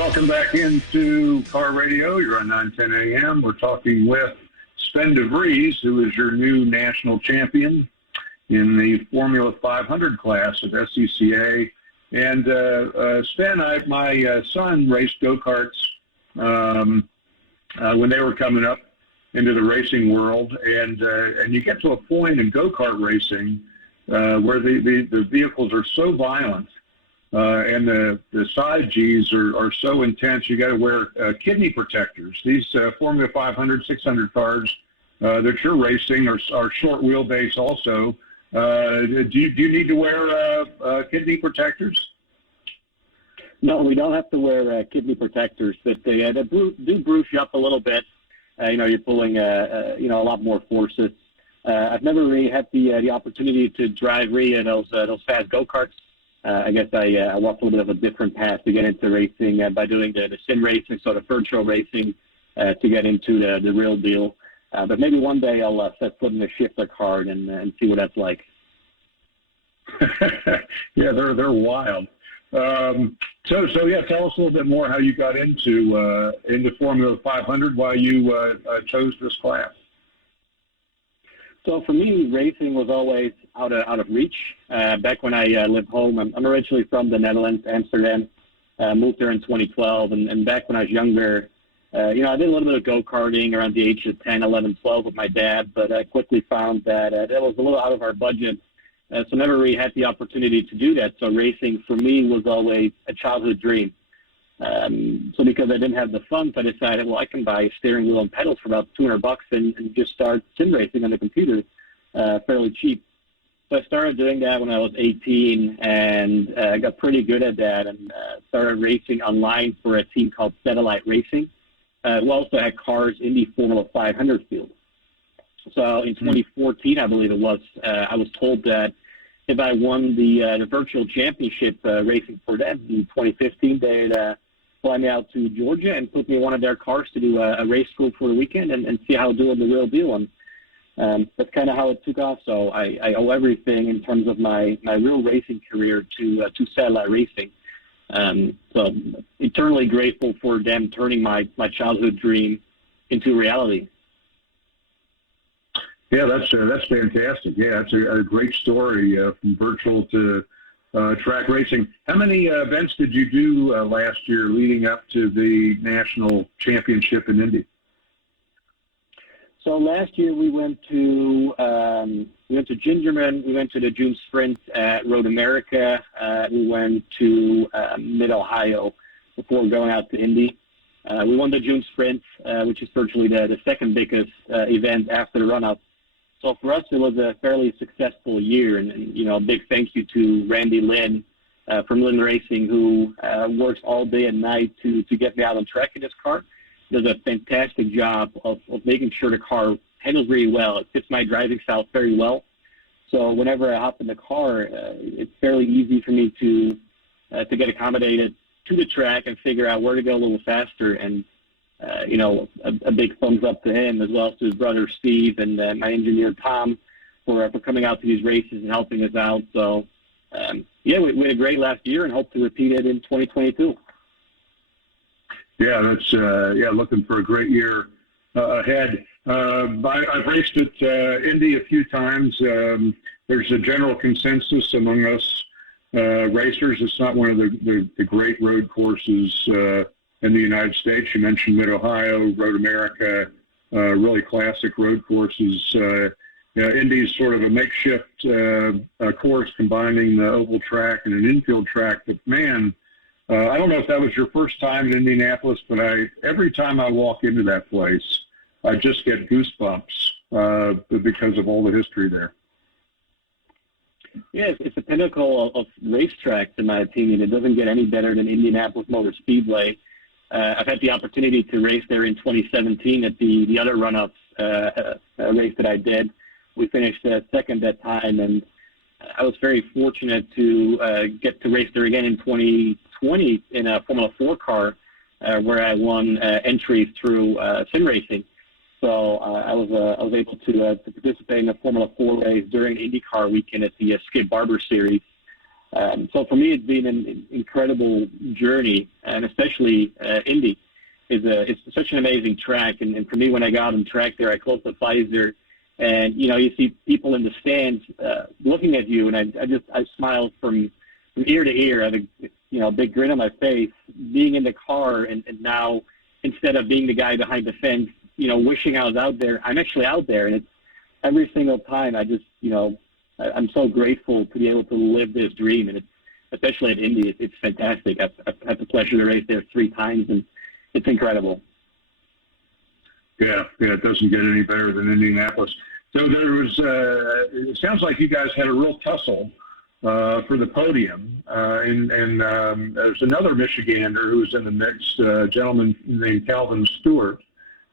welcome back into Car Radio. You're on 910 AM. We're talking with Sven de Vries, who is your new national champion in the Formula 500 class of SCCA. And Sven, my son raced GoKarts when they were coming up into the racing world, and you get to a point in go-kart racing where the vehicles are so violent and the side G's are so intense, you got to wear kidney protectors. These Formula 500, 600 cars that you're racing are short wheelbase also. Do you need to wear kidney protectors? No, we don't have to wear kidney protectors, but they do bruise you up a little bit. You're pulling a lot more forces. I've never really had the opportunity to drive those fast go-karts. I guess I walked a little bit of a different path to get into racing by doing the sim racing, sort of virtual racing, to get into the real deal. But maybe one day I'll set foot in a shifter cart and see what that's like. Yeah, they're wild. So yeah, tell us a little bit more how you got into Formula 500, why you chose this class. So for me, racing was always out of reach. Back when I lived home, I'm originally from the Netherlands, Amsterdam. Moved there in 2012, and back when I was younger, I did a little bit of go-karting around the age of 10, 11, 12 with my dad, but I quickly found that that was a little out of our budget. So never really had the opportunity to do that. So racing for me was always a childhood dream. So because I didn't have the funds, I decided, well, I can buy a steering wheel and pedals for about $200 and just start sim racing on the computer fairly cheap. So I started doing that when I was 18, and I got pretty good at that, and started racing online for a team called Satellite Racing. We also had cars in the Formula 500 field. So in 2014, I believe it was, I was told that if I won the virtual championship racing for them in 2015, they'd fly me out to Georgia and put me in one of their cars to do a race school for the weekend and see how doing the real deal. And that's kind of how it took off. So I owe everything in terms of my real racing career to Satellite Racing. So eternally grateful for them turning my childhood dream into reality. Yeah, that's fantastic. Yeah, it's a great story from virtual to track racing. How many events did you do last year leading up to the national championship in Indy? So last year we went to Gingerman, we went to the June Sprint at Road America, we went to Mid-Ohio before going out to Indy. We won the June Sprint, which is virtually the second biggest event after the run-up. So for us, it was a fairly successful year, and a big thank you to Randy Lynn from Lynn Racing, who works all day and night to get me out on track in his car. Does a fantastic job of making sure the car handles really well. It fits my driving style very well. So whenever I hop in the car, it's fairly easy for me to get accommodated to the track and figure out where to go a little faster. And a big thumbs up to him, as well as to his brother Steve and my engineer Tom for coming out to these races and helping us out. So, we had a great last year and hope to repeat it in 2022. Yeah, that's looking for a great year ahead. I've raced at Indy a few times. There's a general consensus among us racers. It's not one of the great road courses in the United States. You mentioned Mid-Ohio, Road America, really classic road courses. Indy's sort of a makeshift course combining the oval track and an infield track. But man, I don't know if that was your first time in Indianapolis, but every time I walk into that place, I just get goosebumps because of all the history there. Yeah, it's a pinnacle of racetracks, in my opinion. It doesn't get any better than Indianapolis Motor Speedway. I've had the opportunity to race there in 2017 at the other run-ups race that I did. We finished second that time, and I was very fortunate to get to race there again in 2020 in a Formula 4 car, where I won entries through sim racing. So I was able to participate in a Formula 4 race during IndyCar weekend at the Skip Barber Series. So for me, it's been an incredible journey, and especially Indy it's such an amazing track. And for me, when I got on track there, I closed the visor, and you see people in the stands looking at you, and I smiled from ear to ear. I had a big grin on my face, being in the car, and now instead of being the guy behind the fence, wishing I was out there, I'm actually out there, and it's every single time. I'm so grateful to be able to live this dream, and especially at Indy, it's fantastic. I've had the pleasure to race there 3 times, and it's incredible. Yeah, it doesn't get any better than Indianapolis. So there was, it sounds like you guys had a real tussle for the podium, and there's another Michigander who's in the mix, a gentleman named Calvin Stewart.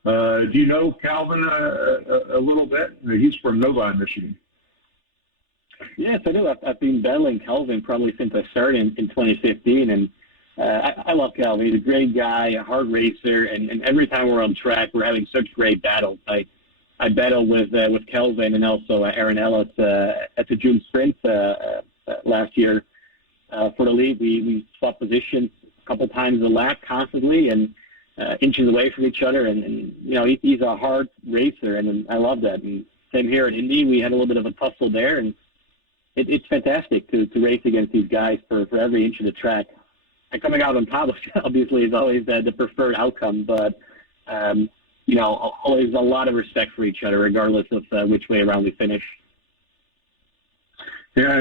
Do you know Calvin a little bit? He's from Novi, Michigan. Yes, I do. I've been battling Calvin probably since I started in 2015, and I love Calvin. He's a great guy, a hard racer, and every time we're on track, we're having such great battles. I battled with Calvin and also Aaron Ellis at the June Sprint last year for the lead. We swapped positions a couple times a lap constantly, and inches away from each other. And he's a hard racer, and I love that. And same here at Indy, we had a little bit of a tussle there, and it's fantastic to race against these guys for every inch of the track. And coming out on top, obviously, is always the preferred outcome, but always a lot of respect for each other, regardless of which way around we finish. Yeah,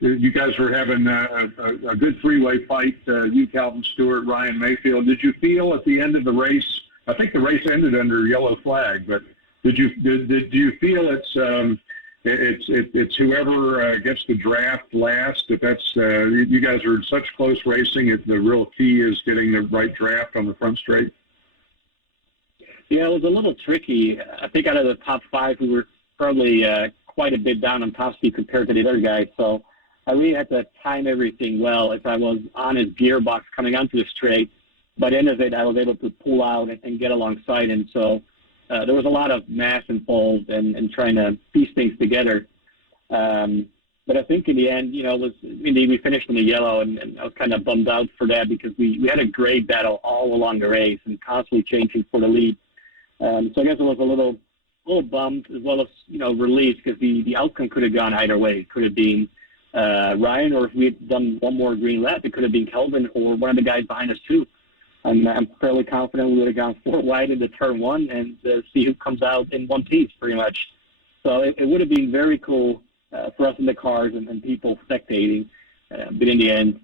you guys were having a good freeway fight. You, Calvin Stewart, Ryan Mayfield. Did you feel at the end of the race? I think the race ended under yellow flag, but did you feel it's whoever gets the draft last? If that's you guys are in such close racing, if the real key is getting the right draft on the front straight. Yeah, it was a little tricky. I think out of the top 5, we were probably quite a bit down on top speed compared to the other guys. So I really had to time everything well. If I was on his gearbox coming onto the straight, by the end of it, I was able to pull out and get alongside him. So there was a lot of math involved and trying to piece things together. But I think in the end, we finished in the yellow, and I was kind of bummed out for that because we had a great battle all along the race and constantly changing for the lead. So I guess I was a little bummed as well as, relieved because the outcome could have gone either way. It could have been Ryan, or if we had done one more green lap, it could have been Kelvin or one of the guys behind us too. I'm fairly confident we would have gone 4 wide into turn 1 and see who comes out in one piece, pretty much. So it would have been very cool for us in the cars and people spectating. But in the end,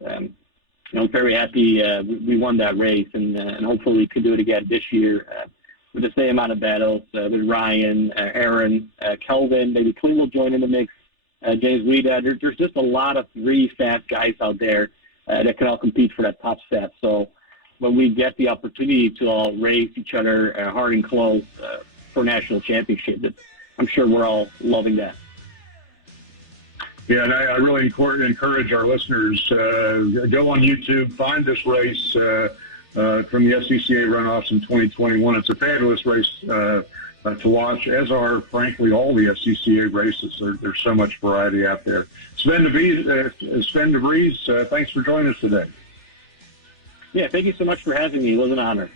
very happy we won that race, and hopefully we could do it again this year with the same amount of battles with Ryan, Aaron, Kelvin, maybe Clint will join in the mix, James Weeda. There's just a lot of really fast guys out there that can all compete for that top step. So when we get the opportunity to all race each other hard and close for national championship, I'm sure we're all loving that. Yeah, and I really encourage our listeners, go on YouTube, find this race from the SCCA runoffs in 2021. It's a fabulous race to watch, as are, frankly, all the SCCA races. There's so much variety out there. Sven de Vries, thanks for joining us today. Yeah, thank you so much for having me. It was an honor.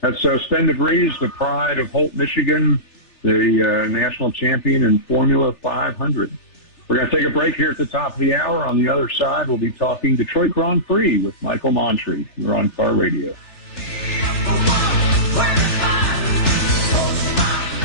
That's Sven de Vries, the pride of Holt, Michigan, the national champion in Formula 500. We're going to take a break here at the top of the hour. On the other side, we'll be talking Detroit Grand Prix with Michael Montree. You're on Car Radio.